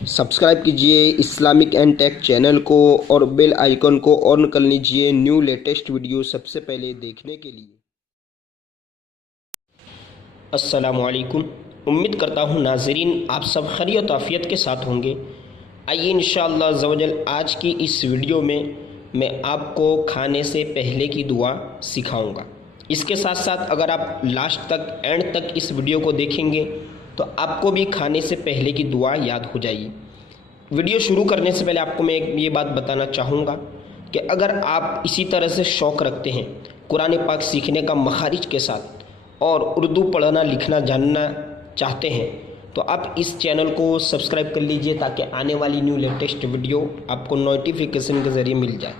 Subscribe कीजिए Islamic and take channel को और बेल आइकन को ऑन कर लीजिए न्यू लेटेस्ट वीडियो सबसे पहले देखने के लिए। अस्सलामु अलैकुम। उम्मीद करता हूँ नाज़रीन आप सब खैरियत आफियत के साथ होंगे। आइए इंशाअल्लाह अज़्ज़वजल आज की इस वीडियो में मैं आपको खाने से पहले की दुआ सिखाऊंगा। इसके साथ साथ अगर आप लास्ट तक एंड तक इस वीडियो को देखेंगे तो आपको भी खाने से पहले की दुआ याद हो जाएगी। वीडियो शुरू करने से पहले आपको मैं ये बात बताना चाहूँगा कि अगर आप इसी तरह से शौक़ रखते हैं कुरान पाक सीखने का मखारिज के साथ और उर्दू पढ़ना लिखना जानना चाहते हैं तो आप इस चैनल को सब्सक्राइब कर लीजिए ताकि आने वाली न्यू लेटेस्ट वीडियो आपको नोटिफिकेशन के ज़रिए मिल जाए।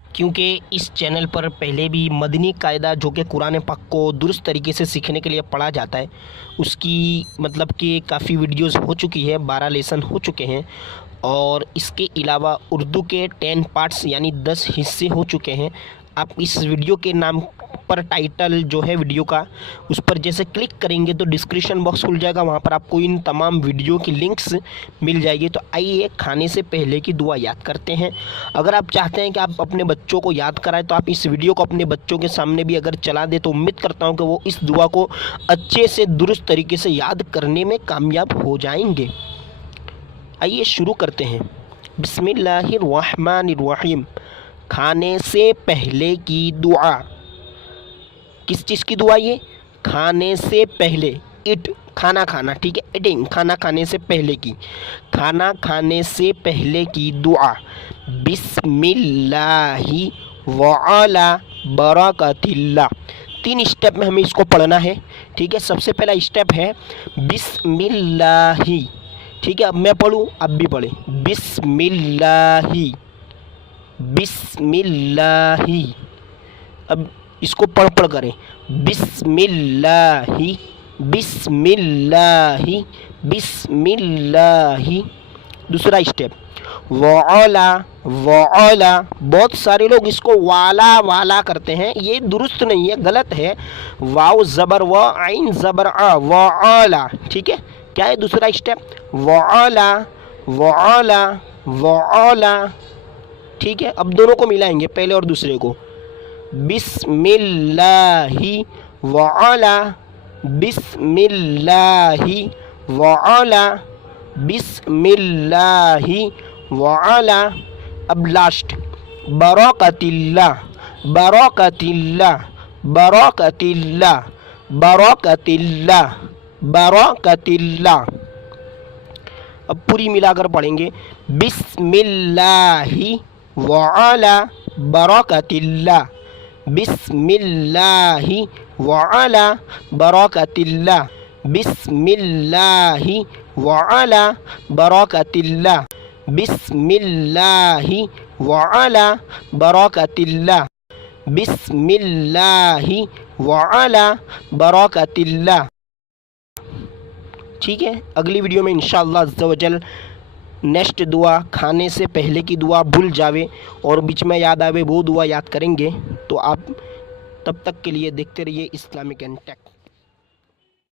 क्योंकि इस चैनल पर पहले भी मदनी कायदा जो कि कुरान पाक को दुरुस्त तरीके से सीखने के लिए पढ़ा जाता है उसकी मतलब कि काफ़ी वीडियोस हो चुकी है, 12 लेसन हो चुके हैं और इसके अलावा उर्दू के 10 पार्ट्स यानी 10 हिस्से हो चुके हैं। आप इस वीडियो के नाम पर टाइटल जो है वीडियो का उस पर जैसे क्लिक करेंगे तो डिस्क्रिप्शन बॉक्स खुल जाएगा, वहाँ पर आपको इन तमाम वीडियो की लिंक्स मिल जाएगी। तो आइए खाने से पहले की दुआ याद करते हैं। अगर आप चाहते हैं कि आप अपने बच्चों को याद कराएं तो आप इस वीडियो को अपने बच्चों के सामने भी अगर चला दें तो उम्मीद करता हूँ कि वो इस दुआ को अच्छे से दुरुस्त तरीके से याद करने में कामयाब हो जाएंगे। आइए शुरू करते हैं। बिस्मिल्लाहिर्रहमानिर्रहीम। खाने से पहले की दुआ। किस चीज़ की दुआ ये? खाने से पहले। इट खाना खाना, ठीक है, ईटिंग खाना खाने से पहले की, खाना खाने से पहले की दुआ। बिस्मिल्लाहि व अला बरकतिल्लाह। 3 स्टेप में हमें इसको पढ़ना है, ठीक है। सबसे पहला स्टेप है बिस्मिल्लाहि, ठीक है। अब मैं पढ़ूँ, अब भी पढ़ें। बिस्मिल्लाहि बिस्मिल्लाहि। अब इसको पढ़ करें। बिस्मिल्लाहि बिस्मिल्लाहि बिस्मिल्लाहि। दूसरा स्टेप वअला वअला। बहुत सारे लोग इसको वाला वाला करते हैं, ये दुरुस्त नहीं है, गलत है। वाव ज़बर व आइन ज़बर आ, वअला, ठीक है। क्या है दूसरा स्टेप? वअला वअला वअला, ठीक है। अब दोनों को मिलाएंगे, पहले और दूसरे को। बिस्मिल्लाहि वअला बिस्मिल्लाहि वअला बिस्मिल्लाहि वअला। अब लास्ट बरकतिल्लाह बरकतिल्लाह बरकतिल्लाह बरकतिल्लाह बरकतिल्लाह। अब पूरी मिलाकर पढ़ेंगे। बिस्मिल्लाहि वअला बरकतिल्लाह बिस्मिल्लाहि वअला बरकतिल्लाह बिस्मिल्लाहि वअला बरकतिल्लाह बिस्मिल्लाहि वअला बरकतिल्लाह बिस्मिल्लाहि वअला बरकतिल्लाह। ठीक है। अगली वीडियो में इंशाअल्लाह अज़्ज़वजल नेक्स्ट दुआ, खाने से पहले की दुआ भूल जावे और बीच में याद आवे वो दुआ याद करेंगे। तो आप तब तक के लिए देखते रहिए इस्लामिक एंड टेक।